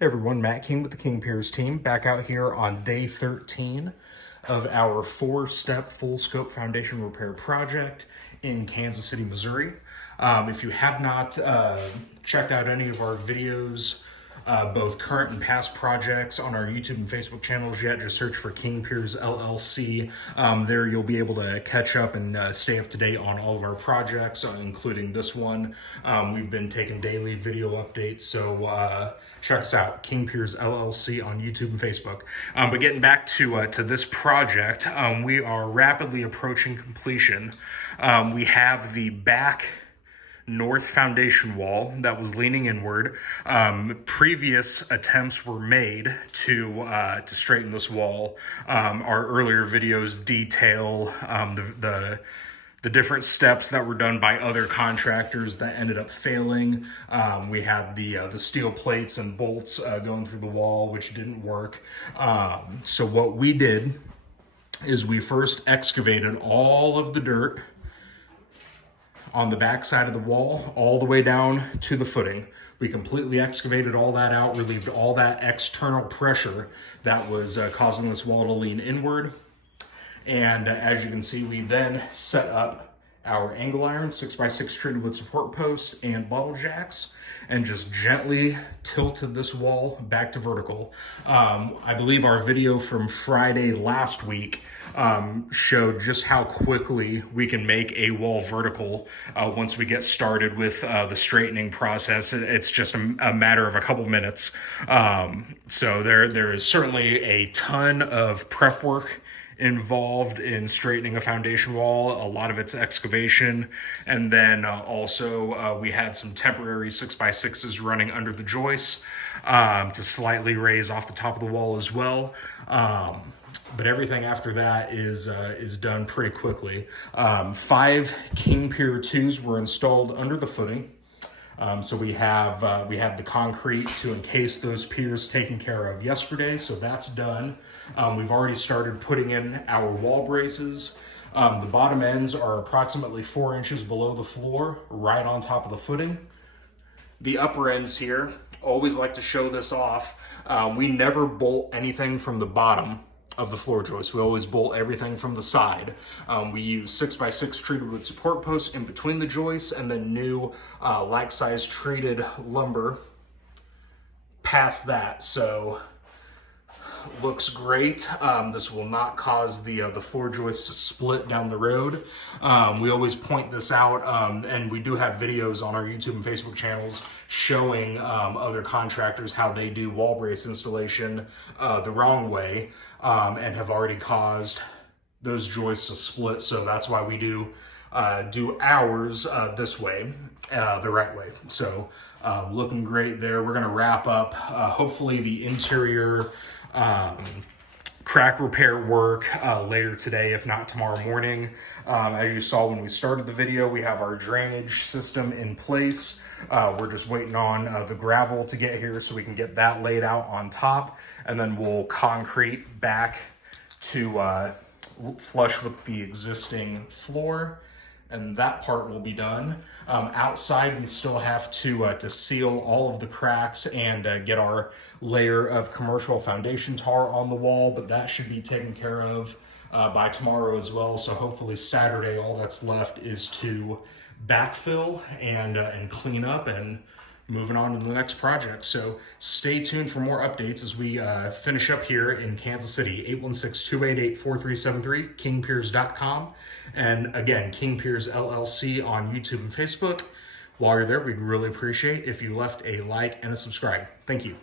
Hey everyone, Matt King with the King Piers team, back out here on day 13 of our 4-step full scope foundation repair project in Kansas City, Missouri. If you have not checked out any of our videos, both current and past projects on our YouTube and Facebook channels yet, just search for King Piers LLC. There you'll be able to catch up and stay up to date on all of our projects, including this one. We've been taking daily video updates, so check us out, King Piers LLC on YouTube and Facebook. But getting back to this project, we are rapidly approaching completion. We have the back north foundation wall that was leaning inward. Previous attempts were made to straighten this wall. Our earlier videos detail the different steps that were done by other contractors that ended up failing. We had the steel plates and bolts going through the wall, which didn't work. So what we did is we first excavated all of the dirt on the back side of the wall all the way down to the footing. We completely excavated all that out, relieved all that external pressure that was causing this wall to lean inward. And as you can see, we then set up our angle iron 6x6 treated wood support post and bottle jacks and just gently tilted this wall back to vertical. I believe our video from Friday last week showed just how quickly we can make a wall vertical once we get started with the straightening process. It's just a matter of a couple minutes. So there is certainly a ton of prep work involved in straightening a foundation wall. A lot of it's excavation, and then also we had some temporary 6x6s running under the joists to slightly raise off the top of the wall as well. But everything after that is done pretty quickly. 5 King Pier 2s were installed under the footing. So we have the concrete to encase those piers taken care of yesterday, so that's done. We've already started putting in our wall braces. The bottom ends are approximately 4 inches below the floor, right on top of the footing. The upper ends here, always like to show this off. We never bolt anything from the bottom of the floor joist. We always bolt everything from the side. We use 6x6 treated wood support posts in between the joists, and then new like-size treated lumber past that. So looks great. This will not cause the floor joist to split down the road. We always point this out, and we do have videos on our YouTube and Facebook channels showing other contractors how they do wall brace installation the wrong way, and have already caused those joists to split. So that's why we do ours this way, the right way. So looking great there. We're gonna wrap up hopefully the interior crack repair work later today, if not tomorrow morning. As you saw when we started the video, we have our drainage system in place. We're just waiting on the gravel to get here so we can get that laid out on top, and then we'll concrete back to flush with the existing floor, and that part will be done. Outside, we still have to seal all of the cracks and get our layer of commercial foundation tar on the wall, but that should be taken care of by tomorrow as well. So hopefully Saturday, all that's left is to backfill and clean up and moving on to the next project. So stay tuned for more updates as we finish up here in Kansas City. 816-288-4373, kingpiers.com. And again, King Piers LLC on YouTube and Facebook. While you're there, we'd really appreciate if you left a like and a subscribe. Thank you.